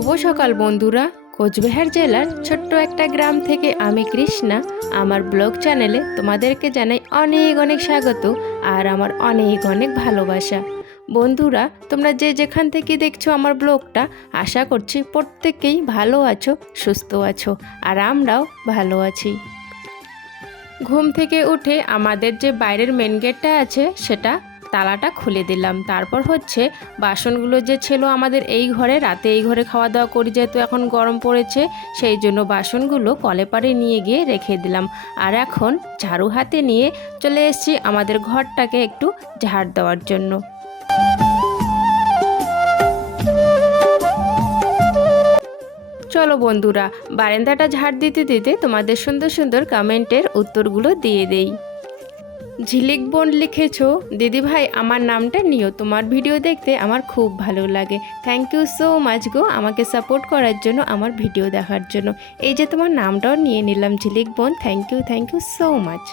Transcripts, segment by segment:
শুভ সকাল, বন্ধুরা। কোচবিহার জেলার ছোট্ট একটা গ্রাম থেকে আমি কৃষ্ণা। আমার ব্লগ চ্যানেলে তোমাদেরকে জানাই অনেক অনেক স্বাগত আর আমার অনেক অনেক ভালোবাসা। বন্ধুরা, তোমরা যে যেখান থেকে দেখছ আমার ব্লগটা, আশা করছি প্রত্যেকেই ভালো আছো, সুস্থ আছো আর আমরাও ভালো আছি। ঘুম থেকে উঠে আমাদের যে বাইরের মেন গেটটা আছে, সেটা তালাটা খুলে দিলাম। তারপর হচ্ছে বাসনগুলো যে ছিল আমাদের এই ঘরে, রাতে এই ঘরে খাওয়া দাওয়া করি যেহেতু এখন গরম পড়েছে, সেই জন্য বাসনগুলো কলে পাড়ে নিয়ে গিয়ে রেখে দিলাম। আর এখন ঝাড়ু হাতে নিয়ে চলে এসেছি আমাদের ঘরটাকে একটু ঝাড় দেওয়ার জন্য। চলো বন্ধুরা, বারান্দাটা ঝাড় দিতে দিতে তোমাদের সুন্দর সুন্দর কমেন্টের উত্তরগুলো দিয়ে দেই। ঝিলিক বোন লিখেছো, দিদিভাই, আমার নামটা নিও। তোমার ভিডিও দেখতে আমার খুব ভালো লাগে। থ্যাংক ইউ সো মাচ গো, আমাকে সাপোর্ট করার জন্য, আমার ভিডিও দেখার জন্য। এই যে তোমার নামটাও নিয়ে নিলাম, ঝিলিক বোন thank you thank you so much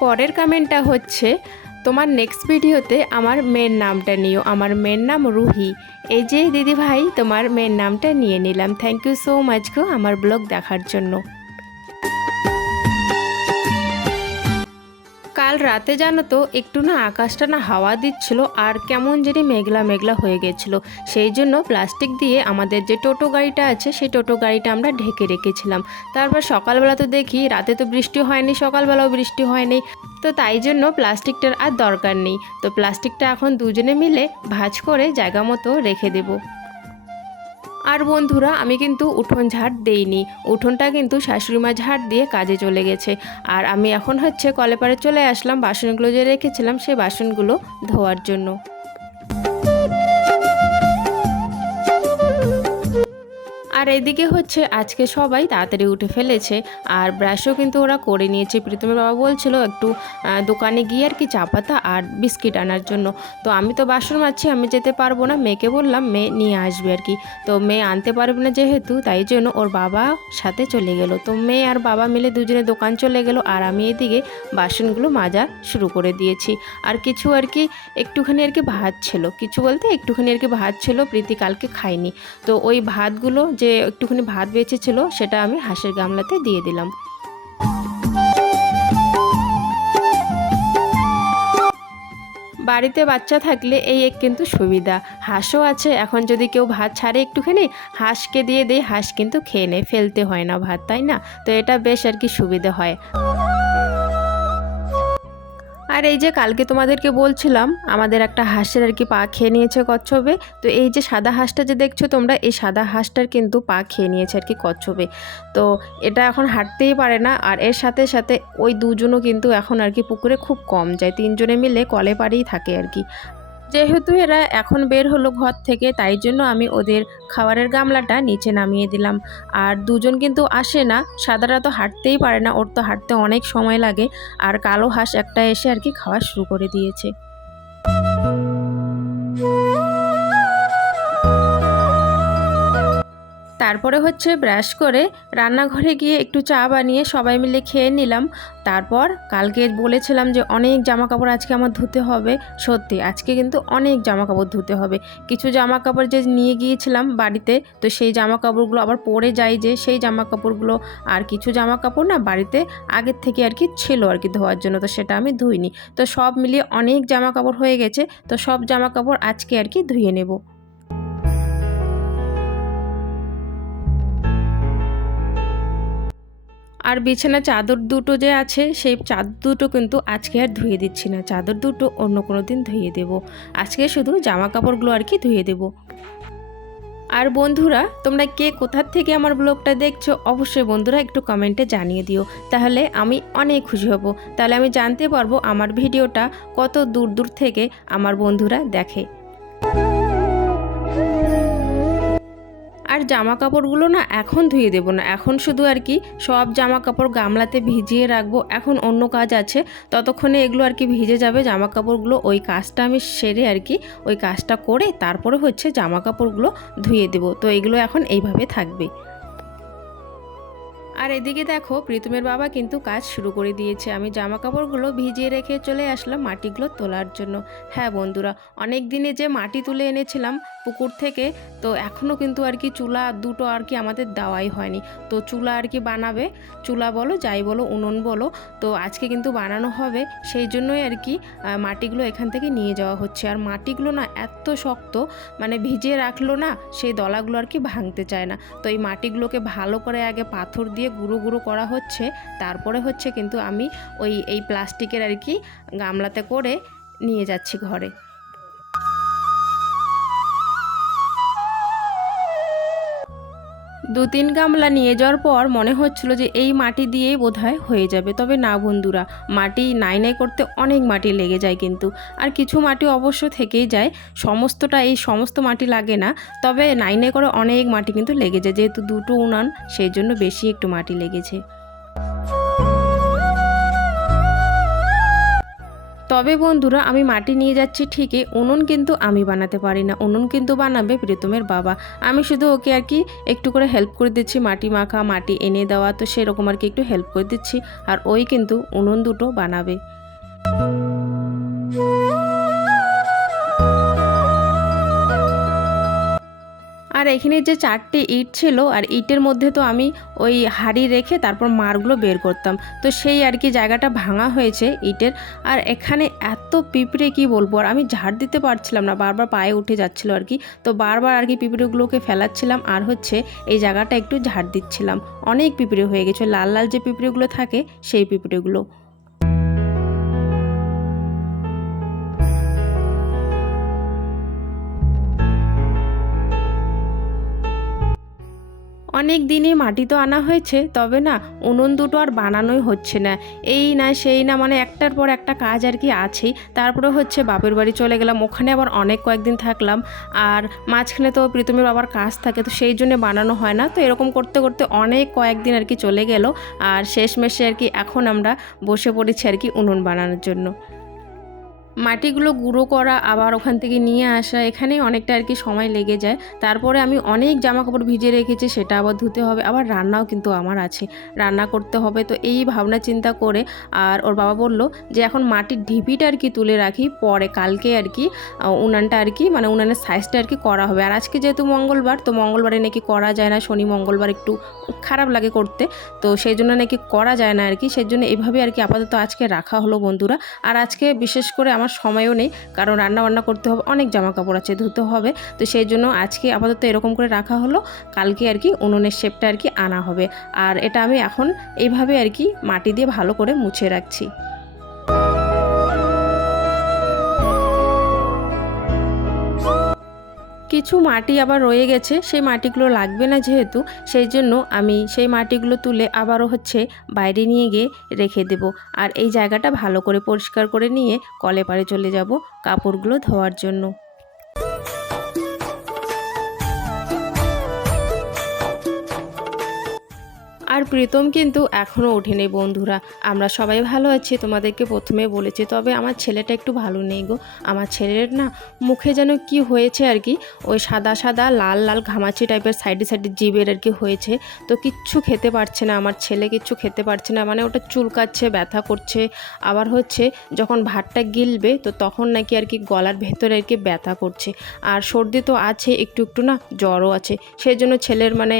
পরের কমেন্টটা হচ্ছে, তোমার নেক্সট ভিডিওতে আমার মেয়ের নামটা নিও। আমার মেয়ের নাম রুহি। এই যে দিদিভাই, তোমার মেয়ের নামটা নিয়ে নিলাম। থ্যাংক ইউ সো মাচ গো, আমার ব্লগ দেখার জন্য। কাল রাতে জানো তো, একটু না আকাশটা না হাওয়া দিচ্ছিল আর কেমন জানি মেঘলা মেঘলা হয়ে গেছিল। সেই জন্য প্লাস্টিক দিয়ে আমাদের যে টোটো গাড়িটা আছে, সেই টোটো গাড়িটা আমরা ঢেকে রেখেছিলাম। তারপর সকালবেলা তো দেখি, রাতে তো বৃষ্টি হয়নি, সকালবেলাও বৃষ্টি হয়নি। তো তাই জন্য প্লাস্টিকটার আর দরকার নেই। তো প্লাস্টিকটা এখন দুজনে মিলে ভাঁজ করে জায়গা মতো রেখে দেবো। আর বন্ধুরা, আমি কিন্তু উঠোন ঝাড় দেইনি। উঠোনটা কিন্তু শাশুড়িমা ঝাড় দিয়ে কাজে চলে গেছে। আর আমি এখন হচ্ছে কলেপারে চলে আসলাম, বাসনগুলো যে রেখেছিলাম সেই বাসনগুলো ধোয়ার জন্য। আর এদিকে হচ্ছে আজকে সবাই তাড়াতাড়ি উঠে ফেলেছে। আর ব্রাশও কিন্তু ওরা করে নিয়েছে। প্রীতমের বাবা বলছিল একটু দোকানে গিয়ে আর কি চা পাতা আর বিস্কিট আনার জন্য। তো আমি তো বাসন মারছি আমি যেতে পারব না। মেয়েকে বললাম, মেয়ে নিয়ে আসবে আর কি। তো মেয়ে আনতে পারবে না যেহেতু, তাই জন্য ওর বাবা সাথে চলে গেল। তো মেয়ে আর বাবা মিলে দুজনে দোকান চলে গেল আর আমি এদিকে বাসনগুলো মাজা শুরু করে দিয়েছি। আর কিছু আর কি একটুখানি আর কি ভাত ছিল। কিছু বলতে একটুখানি আর কি ভাত ছিল, প্রীতি কালকে খায়নি। তো ওই ভাতগুলো যে একটুখানি ভাত বেঁচেছিল, সেটা আমি হাঁসের গামলাতে দিয়ে দিলাম। বাড়িতে বাচ্চা থাকলে এই এক কিন্তু সুবিধা। হাঁসও আছে, এখন যদি কেউ ভাত ছাড়ে একটুখানি, হাঁসকে দিয়ে দেয় হাঁস কিন্তু খেয়ে নেয়, ফেলতে হয় না ভাত, তাই না? তো এটা বেশ আর কি সুবিধা হয়। আর এই যে কালকে তোমাদেরকে বলছিলাম, আমাদের একটা হাঁসের আর কি পা খেয়ে নিয়েছে কচ্ছপে। তো এই যে সাদা হাঁসটা যে দেখছ তোমরা, এই সাদা হাঁসটার কিন্তু পা খেয়ে নিয়েছে আর কি কচ্ছপে। তো এটা এখন হাঁটতেই পারে না, আর এর সাথে সাথে ওই দুজনও কিন্তু এখন আর কি পুকুরে খুব কম যায়। তিনজনে মিলে কলে পাড়েই থাকে আর কি। যেহেতু এরা এখন বের হলো ঘর থেকে, তাই জন্য আমি ওদের খাবারের গামলাটা নিচে নামিয়ে দিলাম। আর দুজন কিন্তু আসে না, সাদারা তো হাঁটতেই পারে না, ওর তো হাঁটতে অনেক সময় লাগে। আর কালো হাঁস একটা এসে আর কি খাওয়া শুরু করে দিয়েছে। তারপরে হচ্ছে ব্রাশ করে রান্নাঘরে গিয়ে একটু চা বানিয়ে সবাই মিলে খেয়ে নিলাম। তারপর কালকে বলেছিলাম যে অনেক জামা কাপড় আজকে আমার ধুতে হবে। সত্যি, আজকে কিন্তু অনেক জামা কাপড় ধুতে হবে। কিছু জামা কাপড় যে নিয়ে গিয়েছিলাম বাড়িতে, তো সেই জামা কাপড়গুলো আবার পরে যায় যে সেই জামা কাপড়গুলো আর কিছু জামা কাপড় না বাড়িতে আগের থেকে আর কি ছিল আর কি ধোয়ার জন্য, তো সেটা আমি ধুইনি। তো সব মিলিয়ে অনেক জামা কাপড় হয়ে গেছে, তো সব জামা কাপড় আজকে আর কি ধুয়ে নেব। আর বিছানা চাদর দুটো যে আছে, সেই চাদর দুটো কিন্তু আজকে আর ধুয়ে দিচ্ছি না। চাদর দুটো অন্য কোনো দিন ধুয়ে দেব। আজকে শুধু জামা কাপড়গুলো আর কি ধুয়ে দেব। আর বন্ধুরা, তোমরা কে কোথার থেকে আমার ব্লগটা দেখছ, অবশ্যই বন্ধুরা একটু কমেন্টে জানিয়ে দিও। তাহলে আমি অনেক খুশি হব। তাহলে আমি জানতে পারব আমার ভিডিওটা কত দূর দূর থেকে আমার বন্ধুরা দেখে। জামা কাপড়গুলো না এখন ধুয়ে দেবো না। এখন শুধু আর কি সব জামা কাপড় গামলাতে ভিজিয়ে রাখব। এখন অন্য কাজ আছে। ততক্ষণে এগুলো আর কি ভিজে যাবে। জামা কাপড়গুলো ওই কাজটা আমি সেরে আর কি ওই কাজটা করে তারপরে হচ্ছে জামা কাপড়গুলো ধুয়ে দেবো। তো এগুলো এখন এইভাবে থাকবে। আর এদিকে দেখো প্রীতমের বাবা কিন্তু কাজ শুরু করে দিয়েছে। আমি জামা কাপড়গুলো ভিজিয়ে রেখে চলে আসলাম মাটিগুলো তোলার জন্য। হ্যাঁ বন্ধুরা, অনেক দিনে যে মাটি তুলে এনেছিলাম পুকুর থেকে, তো এখনও কিন্তু আর কি চুলা দুটো আর কি আমাদের দেওয়াই হয়নি। তো চুলা আর কি বানাবে, চুলা বলো, যাই বলো, উনুন বলো, তো আজকে কিন্তু বানানো হবে, সেই জন্যই আর কি মাটিগুলো এখান থেকে নিয়ে যাওয়া হচ্ছে। আর মাটিগুলো না এত শক্ত মানে ভিজিয়ে রাখল না, সেই দলাগুলো আর কি ভাঙতে চায় না। তো এই মাটিগুলোকে ভালো করে আগে পাথর দিয়ে গুঁড়ো গুঁড়ো করা হচ্ছে, তারপরে হচ্ছে কিন্তু আমি ওই, এই প্লাস্টিকের আর কি গামলাতে করে নিয়ে যাচ্ছি ঘরে। দু তিন গামলা নিয়ে যাওয়ার পর মনে হচ্ছিল যে এই মাটি দিয়েই বোধ হয়ে যাবে। তবে না বন্ধুরা, মাটি নাই নাই করতে অনেক মাটি লেগে যায় কিন্তু। আর কিছু মাটি অবশ্য থেকেই যায়। সমস্তটা, এই সমস্ত মাটি লাগে না। তবে নাই নাই করে অনেক মাটি কিন্তু লেগে যায়। যেহেতু দুটো উনান, সেই জন্য বেশি একটু মাটি লেগেছে। তবে বন্ধুরা, আমি মাটি নিয়ে যাচ্ছি ঠিকই। উনুন কিন্তু আমি বানাতে পারি না। উনুন কিন্তু বানাবে প্রীতমের বাবা। আমি শুধু ওকে আর কি একটু করে হেল্প করে দিচ্ছি। মাটি মাখা, মাটি এনে দেওয়া, তো সেরকম আর কি একটু হেল্প করে দিচ্ছি। আর ওই কিন্তু উনুন দুটো বানাবে। আর এখানে যে চারটে ইট ছিল আর ইটের মধ্যে তো আমি ওই হাড়ি রেখে তারপর মারগুলো বের করতাম। তো সেই আর কি জায়গাটা ভাঙা হয়েছে ইটের। আর এখানে এত পিঁপড়ে কি বলব? আর আমি ঝাড় দিতে পারছিলাম না, বারবার পায়ে উঠে যাচ্ছিল আর কি। তো বারবার আর কি পিঁপড়েগুলোকে ফেলাচ্ছিলাম আর হচ্ছে এই জায়গাটা একটু ঝাড় দিচ্ছিলাম। অনেক পিঁপড়ে হয়ে গেছে, লাল লাল যে পিঁপড়েগুলো থাকে সেই পিঁপড়েগুলো। অনেক দিনে মাটি তো আনা হয়েছে, তবে না, উনুন দুটো আর বানানোই হচ্ছে না। এই না, সেই না মানে একটার পর একটা কাজ আর কি আছেই। তারপরে হচ্ছে বাপের বাড়ি চলে গেলাম, ওখানে আবার অনেক কয়েকদিন থাকলাম। আর মাঝখানে তো প্রীতমের বাবার কাজ থাকে, তো সেই জন্য বানানো হয় না। তো এরকম করতে করতে অনেক কয়েকদিন আর কি চলে গেল। আর শেষমেশে আর কি এখন আমরা বসে পড়েছি আর কি উনুন বানানোর জন্য। মাটিগুলো গুঁড়ো করা, আবার ওখান থেকে নিয়ে আসা, এখানেই অনেকটা আর কি সময় লেগে যায়। তারপরে আমি অনেক জামা কাপড় ভিজে রেখেছি, সেটা আবার ধুতে হবে। আবার রান্নাও কিন্তু আমার আছে, রান্না করতে হবে। তো এই ভাবনা চিন্তা করে আর ওর বাবা বলল যে, এখন মাটির ঢিপিটা আর কি তুলে রাখি, পরে কালকে আর কি উনানটা আর কি মানে উনানের সাইজটা আর কি করা হবে। আর আজকে যেহেতু মঙ্গলবার, তো মঙ্গলবারে নাকি করা যায় না, শনি মঙ্গলবার একটু খারাপ লাগে করতে। তো সেই জন্য নাকি করা যায় না আর কি, সেই জন্য এভাবে আর কি আপাতত আজকে রাখা হলো বন্ধুরা। আর আজকে বিশেষ করে আমার সময়ও নেই, কারণ রান্না বান্না করতে হবে, অনেক জামা কাপড় আছে, ধুতে হবে। তো সেই জন্য আজকে আপাতত এরকম করে রাখা হলো, কালকে আর কি উনুনের শেপটা আর কি আনা হবে। আর এটা আমি এখন এইভাবে আর কি মাটি দিয়ে ভালো করে মুছে রাখছি। কিছু মাটি আবার রয়ে গেছে, সেই মাটিগুলো লাগবে না যেহেতু, সেই জন্য আমি সেই মাটিগুলো তুলে আবারও হচ্ছে বাইরে নিয়ে গিয়ে রেখে দেব। আর এই জায়গাটা ভালো করে পরিষ্কার করে নিয়ে কলে পাড়ে চলে যাব কাপড়গুলো ধোয়ার জন্য। আর প্রীতম কিন্তু এখনও ওঠেনি বন্ধুরা। আমরা সবাই ভালো আছি, তোমাদেরকে প্রথমে বলেছি, তবে আমার ছেলেটা একটু ভালো নেই গো। আমার ছেলের না মুখে যেন কি হয়েছে আর কি, ওই সাদা সাদা লাল লাল ঘামাচি টাইপের সাইডে সাইডে জিভের আর কি হয়েছে। তো কিচ্ছু খেতে পারছে না, আমার ছেলে কিচ্ছু খেতে পারছে না মানে ওটা চুলকাচ্ছে, ব্যথা করছে। আবার হচ্ছে যখন ভাতটা গিলবে, তো তখন নাকি আর কি গলার ভেতরে আর কি ব্যথা করছে। আর সর্দি তো আছে, একটু একটু না জ্বরও আছে। সেই জন্য ছেলের মানে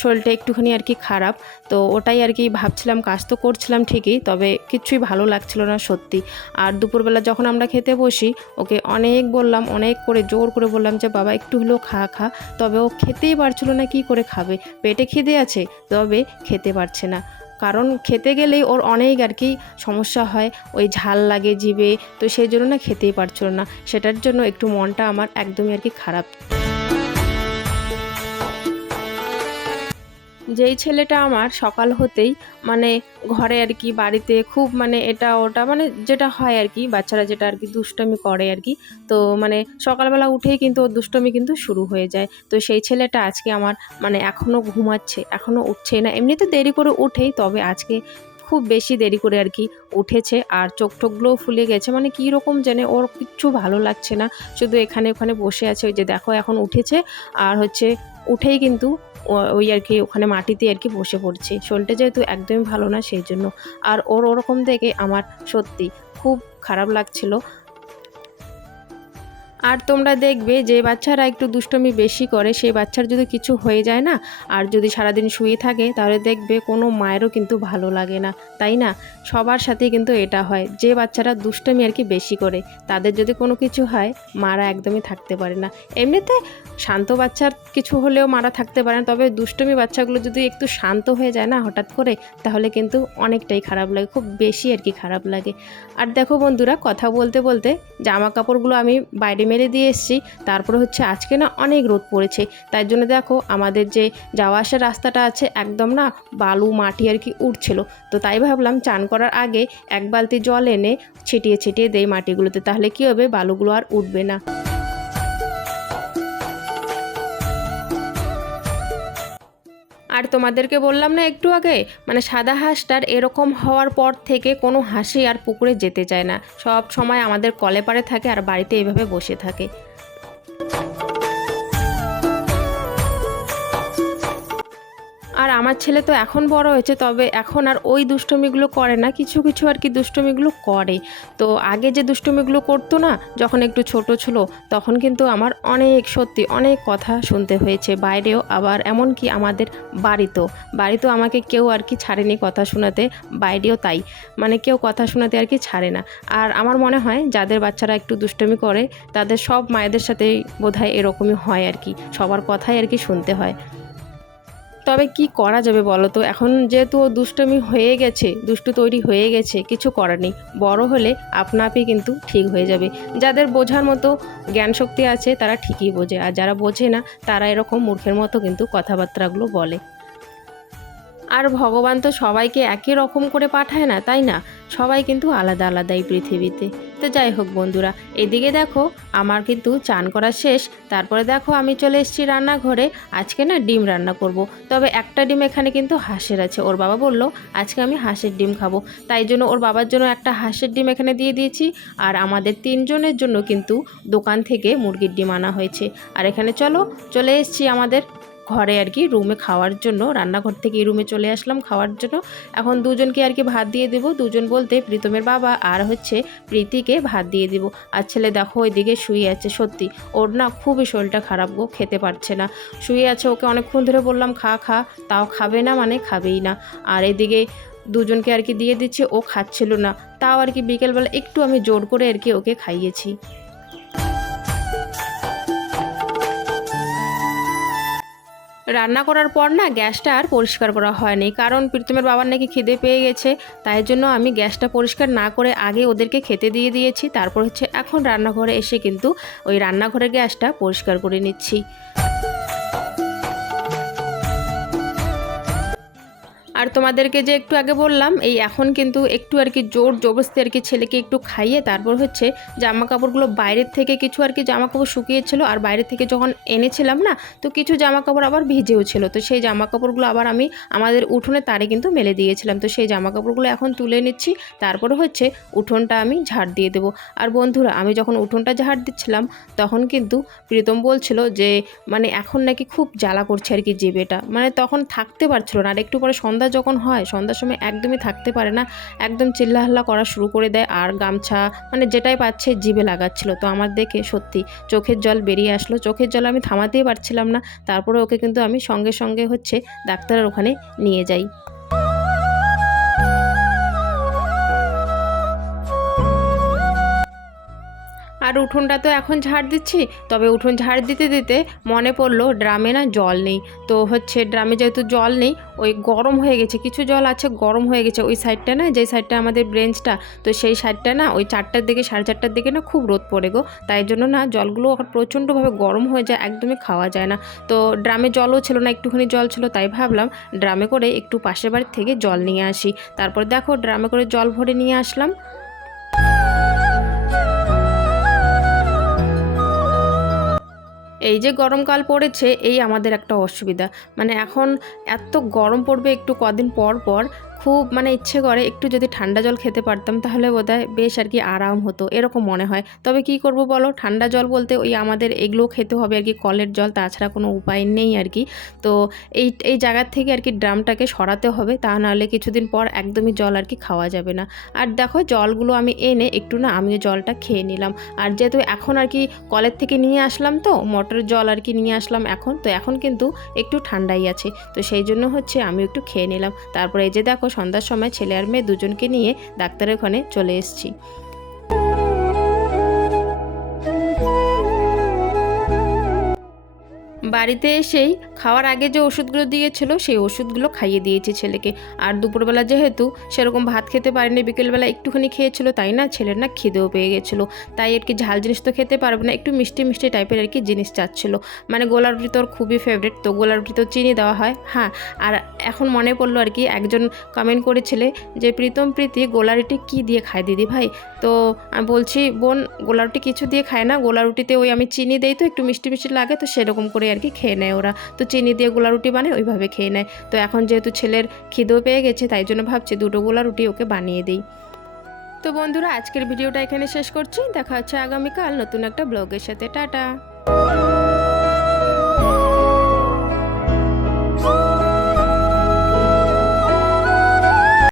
শরীরটা একটুখানি আর কি খারাপ। তো ওটাই আর কি ভাবছিলাম, কাজ তো করছিলাম ঠিকই, তবে কিচ্ছুই ভালো লাগছিল না সত্যি। আর দুপুরবেলা যখন আমরা খেতে বসি, ওকে অনেক বললাম, অনেক করে জোর করে বললাম যে, বাবা, একটু হলেও খা খা। তবে ও খেতেই পারছিল না কি করে খাবে। পেটে খিদে আছে, তবে খেতে পারছে না। কারণ খেতে গেলেই ওর অনেক আর কি সমস্যা হয়, ওই ঝাল লাগে জিভে, তো সেই জন্য না খেতেই পারছিল না। সেটার জন্য একটু মনটা আমার একদমই আর কি খারাপ। যেই ছেলেটা আমার সকাল হতেই মানে ঘরে আর কি, বাড়িতে খুব মানে এটা ওটা মানে যেটা হয় আর কি, বাচ্চারা যেটা আর কি দুষ্টমি করে আর কি, তো মানে সকালবেলা উঠেই কিন্তু ওর দুষ্টমি কিন্তু শুরু হয়ে যায়। তো সেই ছেলেটা আজকে আমার মানে এখনও ঘুমাচ্ছে এখনও উঠছেই না। এমনিতে দেরি করে উঠেই তবে আজকে খুব বেশি দেরি করে আর কি উঠেছে আর চোখ টোকগুলোও ফুলে গেছে। মানে কী রকম জেনে ওর কিচ্ছু ভালো লাগছে না। শুধু এখানে ওখানে বসে আছে, ওই যে দেখো এখন উঠেছে। আর হচ্ছে উঠেই কিন্তু ওই আর কি ওখানে মাটিতে আর কি বসে পড়ছে। শরীরটা যেহেতু একদমই ভালো না, সেই জন্য। আর ওর ওরকম দেখে আমার সত্যি খুব খারাপ লাগছিল। আর তোমরা দেখবে যে বাচ্চারা একটু দুষ্টমি বেশি করে, সেই বাচ্চার যদি কিছু হয়ে যায় না, আর যদি সারাদিন শুয়ে থাকে, তাহলে দেখবে কোনো মায়েরও কিন্তু ভালো লাগে না, তাই না? সবার সাথে কিন্তু এটা হয়, যে বাচ্চারা দুষ্টমি আর কি বেশি করে, তাদের যদি কোনো কিছু হয়, মারা একদমই থাকতে পারে না। এমনিতে শান্ত বাচ্চার কিছু হলেও মারা থাকতে পারে না, তবে দুষ্টমি বাচ্চাগুলো যদি একটু শান্ত হয়ে যায় না, হঠাৎ করে, তাহলে কিন্তু অনেকটাই খারাপ লাগে, খুব বেশি আর কি খারাপ লাগে। আর দেখো বন্ধুরা, কথা বলতে বলতে জামা কাপড়গুলো আমি বাইরে মেলে দিয়ে এসেছি। তারপরে হচ্ছে আজকে না অনেক রোদ পড়েছে। তাই জন্য দেখো আমাদের যে যাওয়া আসার রাস্তাটা আছে একদম না বালু মাটি আর কি উঠছিল। তো তাই ভাবলাম চান করার আগে এক বালতি জল এনে ছিটিয়ে ছিটিয়ে দেই মাটিগুলোতে। তাহলে কী হবে? বালুগুলো আর উঠবে না। আর তোমাদেরকে বললাম না একটু আগে মানে সাদা হাঁসটার এরকম হওয়ার পর থেকে কোনো হাসি আর পুকুরে যেতে চায় না। সব সময় আমাদের কলে পারে থাকে আর বাড়িতে এভাবে বসে থাকে। আর আমার ছেলে তো এখন বড় হয়েছে, তবে এখন আর ওই দুষ্টমিগুলো করে না, কিছু কিছু আর কি দুষ্টমিগুলো করে। তো আগে যে দুষ্টমিগুলো করতো না, যখন একটু ছোট ছিল, তখন কিন্তু আমার অনেক সত্যি অনেক কথা শুনতে হয়েছে, বাইরেও আবার এমনকি আমাদের বাড়িতেও। বাড়িতেও আমাকে কেউ আর কি ছাড়েনি কথা শোনাতে, বাইরেও তাই। মানে কেউ কথা শোনাতে আর কি ছাড়ে না। আর আমার মনে হয়, যাদের বাচ্চারা একটু দুষ্টমি করে, তাদের সব মায়েদের সাথেই বোধহয় এরকমই হয় আর কি, সবার কথাই আর কি শুনতে হয়। তবে কি করা যাবে বলো তো? এখন যেহেতু ও দুষ্টমি হয়ে গেছে, দুষ্টু তৈরি হয়ে গেছে, কিছু করার নেই। বড় হলে আপনা আপনি কিন্তু ঠিক হয়ে যাবে। যাদের বোঝার মতো জ্ঞান শক্তি আছে, তারা ঠিকই বোঝে। আর যারা বোঝে না, তারা এরকম মূর্খের মতো কিন্তু কথাবার্তাগুলো বলে। আর ভগবান তো সবাইকে একই রকম করে পাঠায় না, তাই না? সবাই কিন্তু আলাদা আলাদা এই পৃথিবীতে। তো যাই হোক বন্ধুরা। এদিকে দেখো, আমার কিন্তু চান করা শেষ। তারপরে দেখো, আমি চলে এসেছি রান্নাঘরে। আজকে না ডিম রান্না করব। তবে একটা ডিম এখানে কিন্তু হাঁসের আছে। ওর বাবা বলল, আজকে আমি হাঁসের ডিম খাব। তাই জন্য ওর বাবার জন্য একটা হাঁসের ডিম এখানে দিয়ে দিয়েছি। আর আমাদের তিনজনের জন্য কিন্তু দোকান থেকে মুরগির ডিম আনা হয়েছে। আর এখানে চলো, চলে এসেছি আমাদের ঘরে আর কি রুমে খাওয়ার জন্য, রান্নাঘর থেকে এই রুমে চলে আসলাম খাওয়ার জন্য। এখন দুজনকে আর কি ভাত দিয়ে দেবো। দুজন বলতে প্রীতমের বাবা আর হচ্ছে প্রীতিকে ভাত দিয়ে দেবো। আর ছেলে দেখো ওইদিকে শুয়ে আছে, সত্যি। ওর না খুবই শরীরটা খারাপ গো, খেতে পারছে না। শুয়ে আছে ওকে অনেকক্ষণ ধরে বললাম, খা খা। তাও খাবে না মানে খাবেই না। আর এদিকে দুজনকে আর কি দিয়ে দিচ্ছে, ও খাচ্ছিল না। তাও আর কি বিকেলবেলা একটু আমি জোর করে আর কি ওকে খাইয়েছি। রান্না করার পর না গ্যাসটা আর পরিষ্কার করা হয়নি। কারণ প্রীতমের বাবার নাকি খিদে পেয়ে গেছে, তাই জন্য আমি গ্যাসটা পরিষ্কার না করে আগে ওদেরকে খেতে দিয়ে দিয়েছি। তারপর হচ্ছে এখন রান্নাঘরে এসে কিন্তু ওই রান্নাঘরের গ্যাসটা পরিষ্কার করে নিচ্ছি। আর তোমাদেরকে যে একটু আগে বললাম, এই এখন কিন্তু একটু আর কি জোর জবরদস্তি আর কি ছেলেকে একটু খাইয়ে তারপর হচ্ছে জামা কাপড়গুলো বাইরের থেকে কিছু আর কি জামা কাপড় শুকিয়েছিল আর বাইরে থেকে যখন এনেছিলাম না, তো কিছু জামা কাপড় আবার ভিজেও ছিল। তো সেই জামা কাপড়গুলো আবার আমি আমাদের উঠোনে তারে কিন্তু মেলে দিয়েছিলাম। তো সেই জামা কাপড়গুলো এখন তুলে নিচ্ছি, তারপরে হচ্ছে উঠোনটা আমি ঝাড় দিয়ে দেবো। আর বন্ধুরা, আমি যখন উঠোনটা ঝাড় দিচ্ছিলাম, তখন কিন্তু প্রীতম বলছিল যে মানে এখন নাকি খুব জ্বালা করছে আর কি জেবেটা মানে তখন থাকতে পারছিল না। আর একটু পরে সন্ধ্যা যখন হয়, সন্ধ্যার সময় একদমই থাকতে পারে না। একদম চিল্লাহাল্লা করা শুরু করে দেয় আর গামছা মানে যেটাই পাচ্ছে জিভে লাগাচ্ছিল। তো আমার দেখে সত্যি চোখের জল বেরিয়ে আসলো। চোখের জল আমি থামাতেই পারছিলাম না। তারপরে ওকে কিন্তু আমি সঙ্গে সঙ্গে হচ্ছে ডাক্তারের ওখানে নিয়ে যাই। আর উঠোনটা তো এখন ঝাড় দিচ্ছি, তবে উঠোন ঝাড় দিতে দিতে মনে পড়ল ড্রামে না জল নেই। তো হচ্ছে ড্রামে যেহেতু জল নেই, ওই গরম হয়ে গেছে, কিছু জল আছে, গরম হয়ে গেছে। ওই সাইডটা না যে সাইডটা আমাদের ব্রেঞ্চটা তো সেই সাইডটা না, ওই চারটার দিকে, সাড়ে চারটার দিকে না খুব রোদ পড়ে গো। তাই জন্য না জলগুলো প্রচণ্ডভাবে গরম হয়ে যায়, একদমই খাওয়া যায় না। তো ড্রামে জলও ছিল না, একটুখানি জল ছিল, তাই ভাবলাম ড্রামে করে একটু পাশের বাড়ির থেকে জল নিয়ে আসি। তারপর দেখো ড্রামে করে জল ভরে নিয়ে আসলাম। এই যে গরমকাল পড়েছে, এই আমাদের একটা অসুবিধা। মানে এখন এত গরম পড়বে একটু কদিন পর পর খুব মানে ইচ্ছে করে একটু যদি ঠান্ডা জল খেতে পারতাম, তাহলে বোধহয় বেশ আর কি আরাম হতো, এরকম মনে হয়। তবে কি করব বলো, ঠান্ডা জল বলতে ওই আমাদের এগুলো খেতে হবে আর কি, কলের জল, তাছাড়া কোনো উপায় নেই আর কি। তো এই এই জায়গার থেকে আর কি ড্রামটাকে সরাতে হবে, তা নাহলে কিছুদিন পর একদমই জল আর কি খাওয়া যাবে না। আর দেখো জলগুলো আমি এনে একটু না আমিও জলটা খেয়ে নিলাম। আর যেহেতু এখন আর কি কলের থেকে নিয়ে আসলাম তো মোটরের জল আর কি নিয়ে আসলাম এখন, তো এখন কিন্তু একটু ঠান্ডাই আছে। তো সেই জন্য হচ্ছে আমি একটু খেয়ে নিলাম। তারপরে এই যে দেখো সন্ধ্যার সময় ছেলে আর মেয়ে দুজনকে নিয়ে ডাক্তারের ওখানে চলে এসেছি। বাড়িতে এসেই খাওয়ার আগে যে ওষুধগুলো দিয়েছিল, সেই ওষুধগুলো খাইয়ে দিয়েছি ছেলেকে। আর দুপুরবেলা যেহেতু সেরকম ভাত খেতে পারেনি, বিকেলবেলা একটুখানি খেয়েছিল, তাই না? ছেলের না খিদেও পেয়ে গেছিল। তাই আর কি ঝাল জিনিস তো খেতে পারবে না, একটু মিষ্টি মিষ্টি টাইপের আর কি জিনিস চাচ্ছিল। মানে গোলা রুটি তোর খুবই ফেভারিট তো গোলা রুটি তো চিনি দেওয়া হয়। হ্যাঁ আর এখন মনে পড়ল আর কি, একজন কমেন্ট করেছিলে যে, প্রীতম, প্রীতি গোলা রুটি কী দিয়ে খায় দিদি ভাই? তো আমি বলছি, বোন গোলা রুটি কিছু দিয়ে খায় না গোলা রুটিতে ওই আমি চিনি দেই তো, একটু মিষ্টি মিষ্টি লাগে তো সেরকম করে আর কি খেয়ে নেয় ওরা। তো চিনি দিয়ে গোলা রুটি বানায়, ওইভাবে খেয়ে নেয়। তো এখন যেহেতু ছেলের খিদেও পেয়ে গেছে, তাই জন্য ভাবছি দুটো গোলা রুটি ওকে বানিয়ে দিই। তো বন্ধুরা, আজকের ভিডিওটা এখানে শেষ করছি। দেখা হচ্ছে আগামীকাল নতুন একটা ব্লগের সাথে। টাটা!